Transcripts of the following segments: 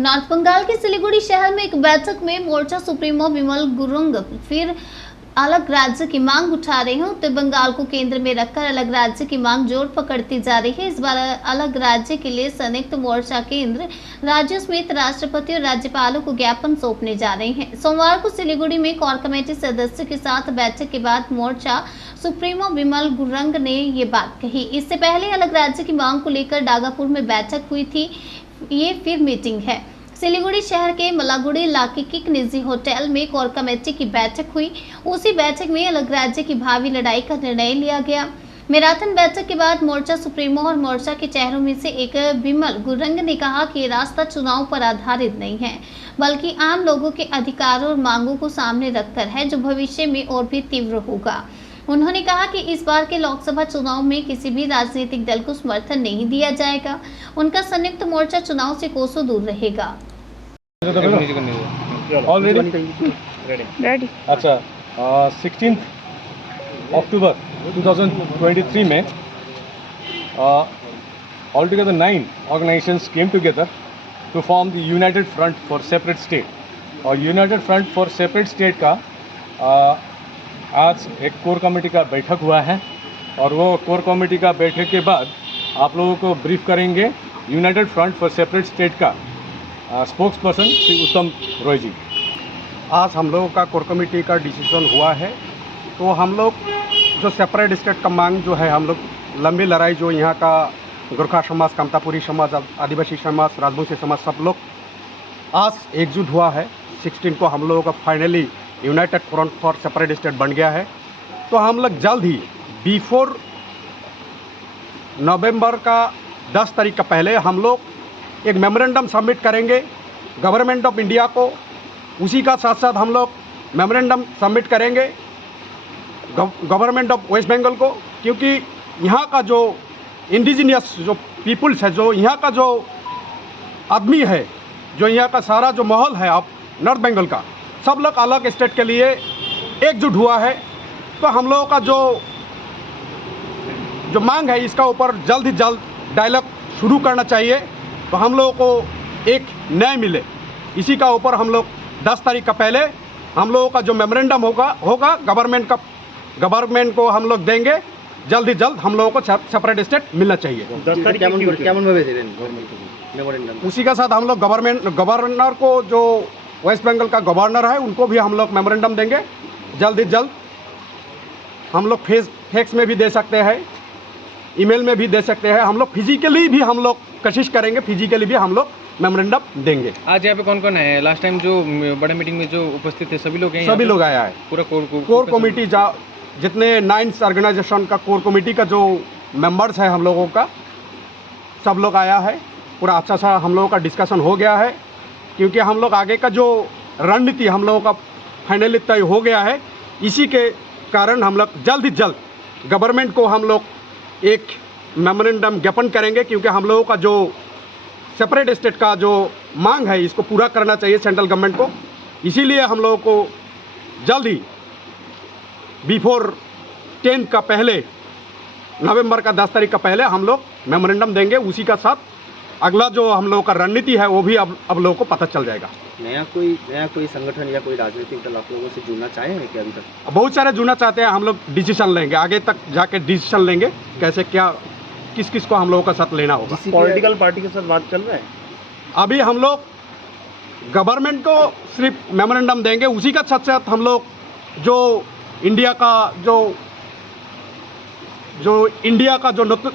North Bengal के सिलीगुड़ी शहर में एक बैठक में मोर्चा सुप्रीमो विमल गुरुंग फिर अलग राज्य की मांग उठा रहे हैं। उत्तर बंगाल को केंद्र में रखकर अलग राज्य की मांग जोर पकड़ती जा रही है। इस बार अलग राज्य के लिए संयुक्त मोर्चा केंद्र राज्यों समेत राष्ट्रपति और राज्यपालों को ज्ञापन सौंपने जा रहे हैं। सोमवार को सिलीगुड़ी में कोर कमेटी सदस्यों के साथ बैठक के बाद मोर्चा सुप्रीमो विमल गुरुंग ने ये बात कही। इससे पहले अलग राज्य की मांग को लेकर डागापुर में बैठक हुई थी। ये फिर मीटिंग है। सिलीगुड़ी शहर के मलागुड़ी इलाके के एक निजी होटल में कोर कमेटी की बैठक हुई। उसी बैठक में अलग राज्य की भावी लड़ाई का निर्णय लिया गया। मैराथन बैठक के बाद मोर्चा सुप्रीमो और मोर्चा के चेहरों में से एक विमल गुरुंग ने कहा कि ये रास्ता चुनाव पर आधारित नहीं है, बल्कि आम लोगों के अधिकारों और मांगों को सामने रखकर है, जो भविष्य में और भी तीव्र होगा। उन्होंने कहा कि इस बार के लोकसभा चुनाव में किसी भी राजनीतिक दल को समर्थन नहीं दिया जाएगा। उनका संयुक्त मोर्चा चुनाव से कोसों दूर रहेगा। अच्छा, 16 अक्टूबर 2023 में all together 9 organisations came together to form the United Front for separate state. और United Front for separate state का आज एक कोर कमेटी का बैठक हुआ है, और वो कोर कमेटी का बैठक के बाद आप लोगों को ब्रीफ करेंगे United Front for separate state का स्पोक्स पर्सन श्री उत्तम रॉय जी। आज हम लोगों का कोर कमेटी का डिसीजन हुआ है, तो हम लोग जो सेपरेट स्टेट का मांग जो है, हम लोग लंबी लड़ाई जो यहाँ का गोरखा समाज, कामतापुरी समाज, आदिवासी समाज, राजवंशी समाज सब लोग आज एकजुट हुआ है। 16 को हम लोगों का finally United Front for separate state बन गया है। तो हम लोग जल्द ही बिफोर नवंबर का 10 तारीख का पहले हम लोग एक मेमोरेंडम सबमिट करेंगे गवर्नमेंट ऑफ इंडिया को। उसी का साथ साथ हम लोग मेमोरेंडम सबमिट करेंगे गवर्नमेंट ऑफ वेस्ट बंगाल को, क्योंकि यहाँ का जो इंडिजिनियस जो पीपुल्स है, जो यहाँ का जो आदमी है, जो यहाँ का सारा जो माहौल है आप नॉर्थ बंगाल का, सब लोग अलग स्टेट के लिए एकजुट हुआ है। तो हम लोगों का जो मांग है, इसका ऊपर जल्द ही जल्द डायलॉग शुरू करना चाहिए, तो हम लोगों को एक न्याय मिले। इसी का ऊपर हम लोग 10 तारीख का पहले हम लोगों का जो मेमोरेंडम होगा गवर्नमेंट को हम लोग देंगे। जल्द ही जल्द हम लोगों को सेपरेट स्टेट मिलना चाहिए। 10 तारीख मेमोरेंडम उसी के साथ हम लोग गवर्नर को, जो वेस्ट बंगाल का गवर्नर है, उनको भी हम लोग मेमोरेंडम देंगे। जल्द ही जल्द हम लोग फैक्स में भी दे सकते हैं, ईमेल में भी दे सकते हैं। हम लोग फिजिकली भी हम लोग कोशिश करेंगे, फिजिकली भी हम लोग मेमोरेंडम देंगे। आज यहाँ पे कौन कौन है? लास्ट टाइम जो बड़े मीटिंग में जो उपस्थित थे सभी लोग हैं? सभी लोग आया है। पूरा कोर कमेटी जितने 9 ऑर्गेनाइजेशन का कोर कमेटी का जो मेंबर्स है हम लोगों का, सब लोग आया है। पूरा अच्छा सा हम लोगों का डिस्कशन हो गया है, क्योंकि हम लोग आगे का जो रणनीति हम लोगों का फाइनली तय हो गया है। इसी के कारण हम लोग जल्द ही जल्द गवर्नमेंट को हम लोग एक मेमोरेंडम ज्ञापन करेंगे, क्योंकि हम लोगों का जो सेपरेट स्टेट का जो मांग है, इसको पूरा करना चाहिए सेंट्रल गवर्नमेंट को। इसीलिए हम लोगों को जल्द ही बिफोर 10 का पहले, नवंबर का 10 तारीख का पहले हम लोग मेमोरेंडम देंगे। उसी का साथ अगला जो हम लोगों का रणनीति है वो भी अब लोगों को पता चल जाएगा। नया कोई संगठन या कोई राजनीतिक दल आप लोगों से जुड़ना चाहे हैं क्या? अभी तक बहुत सारे जुड़ना चाहते हैं। हम लोग डिसीजन लेंगे, आगे तक जाके डिसीजन लेंगे कैसे क्या किस को हम लोगों का साथ लेना होगा। पॉलिटिकल पार्टी के साथ बात चल रहा है। अभी हम लोग गवर्नमेंट को सिर्फ मेमोरेंडम देंगे। उसी का साथ साथ हम लोग जो इंडिया का जो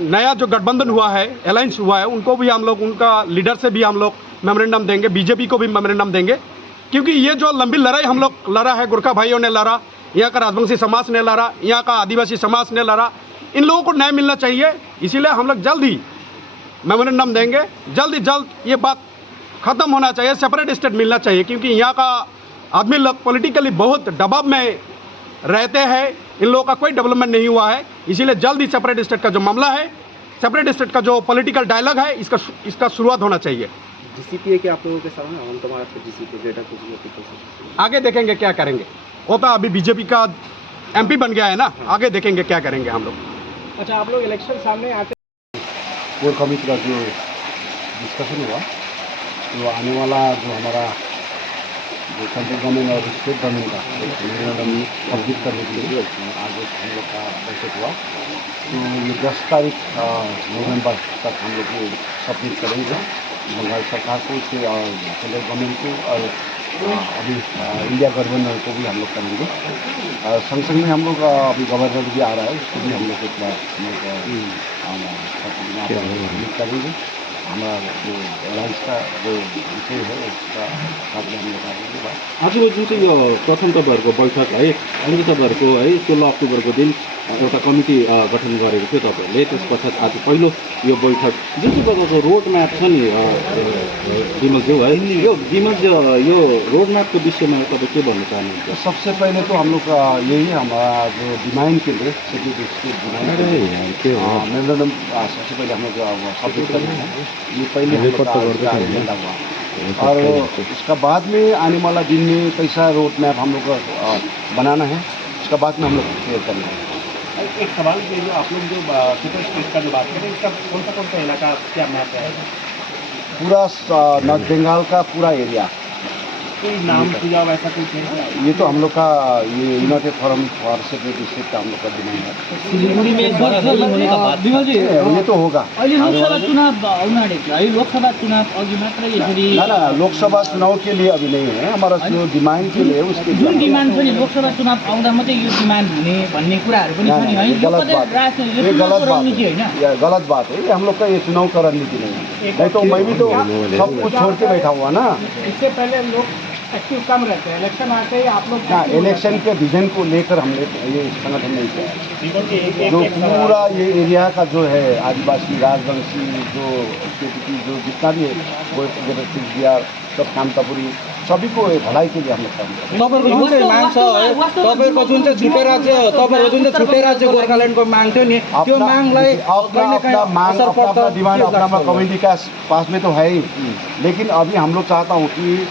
नया जो गठबंधन हुआ है, अलायंस हुआ है, उनको भी हम लोग, उनका लीडर से भी हम लोग मेमोरेंडम देंगे। बीजेपी को भी मेमोरेंडम देंगे, क्योंकि ये जो लंबी लड़ाई हम लोग लड़ा है, गोरखा भाइयों ने लड़ा, यहाँ का राजवंशी समाज ने लड़ा, यहाँ का आदिवासी समाज ने लड़ा, इन लोगों को न्याय मिलना चाहिए। इसीलिए हम लोग जल्द ही मेमोरेंडम देंगे। जल्द ही जल्द ये बात ख़त्म होना चाहिए, सेपरेट स्टेट मिलना चाहिए, क्योंकि यहाँ का आदमी लोग पॉलिटिकली बहुत दबाव में रहते हैं। इन लोगों का कोई डेवलपमेंट नहीं हुआ है। इसीलिए जल्द ही सेपरेट स्टेट का जो मामला है, सेपरेट स्टेट का जो पॉलिटिकल डायलॉग है, इसका शुरुआत होना चाहिए। जीसीपीए के आप लोगों के सामने हम तुम्हारा जीसीपी ग्रेटर आगे देखेंगे क्या करेंगे। वो तो अभी बीजेपी का एमपी बन गया है ना, आगे देखेंगे क्या करेंगे हम लोग। अच्छा, आप लोग इलेक्शन सामने आते, कोर कमेटी का जो डिस्कशन हुआ तो आने वाला जो हमारा जो सेंट्रल गवर्नमेंट और स्टेट गवर्नमेंट का मेमोरेंडम कंप्लीट करने के लिए आज हम लोग का बैठक हुआ। तो ये 10 तारीख नवंबर तक हम लोग ये सबमिट करेंगे बंगाल सरकार को से और सेंट्रल गवर्नमेंट को, और अभी इंडिया गवर्नर को भी हम लोग करेंगे। संग संग में हम लोग अभी गवर्नर भी आ रहा है, उसको भी हम लोग सबमिट करेंगे। हमारा जो एलायंस का जो विषय है उसका साथ में हम लोग आएंगे। आजको जुन चाहिँ यो प्रथम तपाईँहरूको बैठक है, अहिले तपाईँहरूको है 16 अक्टोबरको दिन एउटा कमिटी गठन गरेको थियो तपाईँहरूले। त्यस पश्चात आज पहिलो यो बैठक जुन चाहिँ तपाईँको रोड म्याप छ नि विमलज्यू है, यो विमलज्यू यो रोड म्यापको विषयमा तपाईँ के भन्न चाहनुहुन्छ? सबसे पहले तो हम लोग का यही हमारा जो डिमांड के लिए मेमोरेंडम सबसे पहले हम लोग सबमिट करेंगे। ये पहले हम लोग का एजेंडा हुआ, और उसका बाद में आने वाला दिन में कैसा रोड मैप हम लोग को बनाना है, उसका बाद में हम लोग क्लियर करेंगे। एक सवाल के लिए आप लोग जो सुपर स्टेट का जो बात करें, इसका कौन सा इलाका क्या मैप है? पूरा नॉर्थ बंगाल का पूरा एरिया। कोई नाम सुझाव ऐसा कुछ है? ये तो हम लोग का ये United forum for separate state का हम लोग का डिमांड है। सिलीगुड़ी में एक बार होने का बात विमल जी, ये तो होगा। अहिले लोकसभा चुनाव आउन आँटेको है। लोकसभा चुनाव अघि मात्रै यसरी ना लोकसभा चुनाव के लिए अभी नहीं है, हमारा जो डिमांड के लिए उसके जुन डिमान्ड छ नि लोकसभा चुनाव आउँदा मात्रै यो डिमान्ड हुने भन्ने कुराहरू पनि छ नि है। यो गलत कतै बात है, राजनीति ये गलत बात रणनीति है, हैन। ये गलत बात है। ये हम लोग का ये चुनाव का रणनीति नहीं है। नहीं तो मैं भी तो सब कुछ छोड़ के बैठा हुआ ना। इससे पहले लोग एक्टिव कम रहते हैं, इलेक्शन आते ही आप लोग हाँ, इलेक्शन के विजन को लेकर हमने ये संगठन नहीं किया है। जो पूरा ये एरिया का जो है आदिवासी राजवंशी जो जो जितना भी है वो दिया सब कामतापुरी सभी को भलाई के लिए हम लोग काम करते हैं। तपाईँहरूको जुन चाहिँ माग छ है, तपाईँहरूको जुन चाहिँ छुट्टै राज्य, तपाईँहरूको जुन चाहिँ छुट्टै राज्य गोर्खाल्यान्डको माग थियो नि, त्यो मागलाई अपना मांग अपना डिमांड अपना कम्युनिटी का पास में तो है ही, लेकिन अभी हम लोग चाहता हूँ कि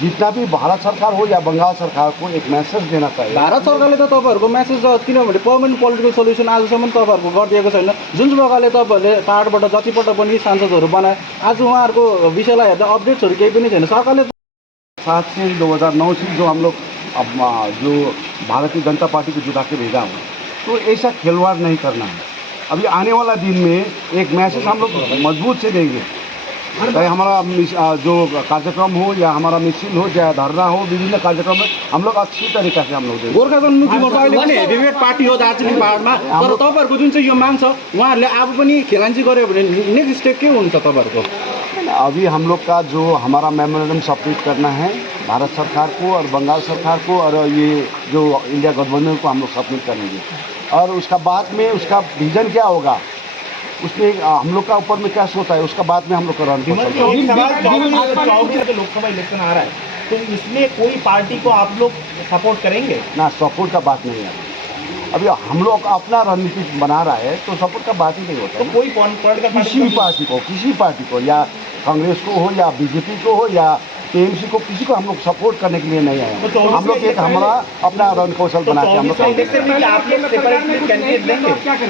जितना भी भारत सरकार हो या बंगाल सरकार को एक मैसेज देना चाहिए। भारत सरकारले त तपाईँहरूको मेसेज किनभने पर्मानेन्ट पोलिटिकल सोल्युसन आजसम्म तपाईँहरूको गरिदिएको छैन। जुन प्रकारले तपाईँहरूले पाहाडबाट जतिपल्ट पनि सांसदहरू बनाए, आज उहाँहरूको विषयलाई हेर्दा अपडेट्सहरू केही पनि छैन। सरकारले 7 से 2009 से जो हम लोग अब जो भारतीय जनता पार्टी को जुटा के भेजा हूँ, तो ऐसा खिलवाड़ नहीं करना है। अभी आने वाला दिन में एक मैसेज हम लोग मजबूत से देंगे, चाहे हमारा जो कार्यक्रम हो या हमारा मिছিল हो या धरना हो, विभिन्न कार्यक्रम में हम लोग अच्छी तरीका से हम लोग देंगे। गोर्खा जनमुक्ति मोर्चा अहिले पनि हेभीवेट पार्टी हो दार्जिलिङ पाहाडमा, तर तपाईँहरूको जुन चाहिँ यो माग छ उहाँहरूले अब पनि खेलान्ची गर्यो भने नेक्स्ट स्टेप के हुन्छ तपाईँहरूको? अभी हम लोग का जो हमारा मेमोरेंडम सबमिट करना है भारत सरकार को और बंगाल सरकार को, और ये जो इंडिया गठबंधन को हम लोग सबमिट करेंगे, और उसका बाद में उसका विजन क्या होगा, उसमें हम लोग का ऊपर में क्या सोचा है, उसका बाद में हम लोग का लोकसभा इलेक्शन आ रहा है, तो इसमें कोई पार्टी को आप लोग सपोर्ट करेंगे? ना, सपोर्ट का बात नहीं है। अभी हम लोग अपना रणनीति बना रहा है तो सपोर्ट का बात ही नहीं होता। तो कोई पॉलिटिकल किसी पार्टी को या कांग्रेस को हो या बीजेपी को हो या टीएमसी को, किसी को हम लोग सपोर्ट करने के लिए नहीं आए। तो हम लोग एक हमारा अपना रण कौशल बना के हम लोग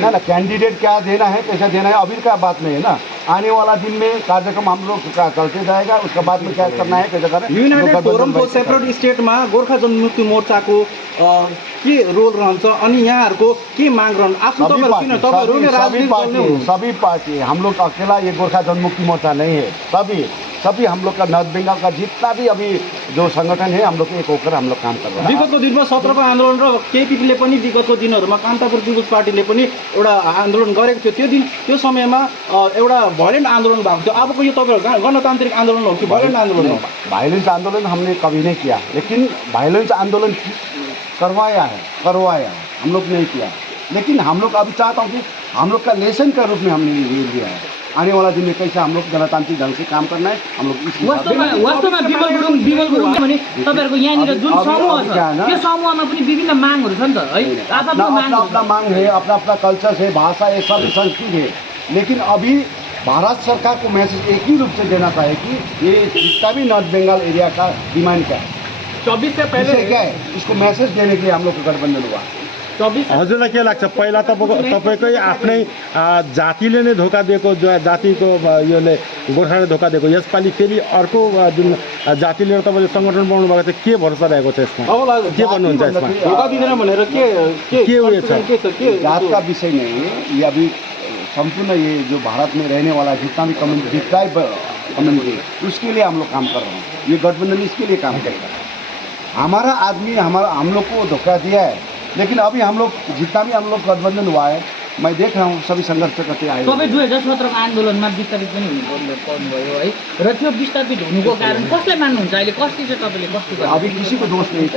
ना कैंडिडेट क्या देना है कैसा देना है अभी का बात नहीं है ना। आने वाला दिन में कार्यक्रम हम लोग का चलते जाएगा, उसके बाद में क्या करना है कैसा करना है। युनाइटेड फोरम फर सेपरेट स्टेटमा गोर्खा जनमुक्ति मोर्चाको के रोल रहन्छ अनि यहाँहरूको के माग रहन्छ? आफ्नो सभी पार्टी हम लोग अकेला ये गोर्खा जनमुक्ति मोर्चा नहीं है, सभी हम लोग का नॉर्थ बंगाल का जितना भी अभी जो संगठन है हम लोग एक होकर हम लोग काम कर रहे हैं। विगतको दिनमा 17 को आन्दोलन र केपीले पनि विगतको दिनहरूमा कान्तापुर पिपुल्स पार्टीले पनि एउटा आन्दोलन गरेको थियो। त्यो दिन त्यो समयमा एउटा भायोलेन्ट आन्दोलन भएको थियो। अबको यो तपाईहरु गणतान्त्रिक आन्दोलन हो कि भायोलेन्ट आन्दोलन हो? वायलेंस आंदोलन हमने कभी नहीं किया, लेकिन वायलेंस आंदोलन करवाया है हम लोग नहीं किया, लेकिन हम लोग अभी चाहता हूँ कि हम लोग का लेसन का रूप में हमने ये लिया है। आने वाला दिन में कैसे हम लोग गणतान्त्रिक ढंग से काम करना है हम लोग वास्तवमा विमल गुरुङ भने तपाईहरुको यहाँनिर जुन समूह छ त्यो समूहमा पनि विभिन्न मागहरु छन् त है। अपना मांग है, अपना कल्चर है, भाषा है, सब संस्कृति है, लेकिन अभी भारत सरकार को मैसेज एक ही रूप से देना चाहिए कि ये जितना भी नॉर्थ बंगाल एरिया का डिमांड क्या है, 24 से पहले क्या है, इसको मैसेज देने के लिए हम लोग का गठबंधन हुआ। हजुरलाई के लाग्छ पहिला तपाईँकै आफ्नै जातिले नै धोका दिएको जातिको योले गोर्खाले धोका दिएको यसपालि फेरि अर्को जुन जातिले तपाईँले सङ्गठन बनाउनु भएको छ के भरोसा रहेको छ यसमा के भन्नुहुन्छ यसमा धोका दिँदैन भनेर के उयो छ जात का विषय नहीं है ये अभी संपूर्ण ये जो भारत में रहने वाला जितना भी कम्युनिटी ट्राइब कम्युनिटी उसके लिए हम लोग काम कर रहे हैं ये गठबंधन इसके लिए काम करेगा हमारा आदमी हम लोग को धोखा दिया है लेकिन अभी हम लोग जितना भी हम लोग गठबंधन हुआ है मैं देख रहा हूँ सभी संघर्ष करते आए तपाईँ 2017को आन्दोलनमा विस्थापित पनि हुनुभयो है र त्यो विस्थापित हुनुको कारण कसलाई मान्नुहुन्छ अहिले कसले चाहिँ तपाईँले कस्तो अभी किसी को दोष नहीं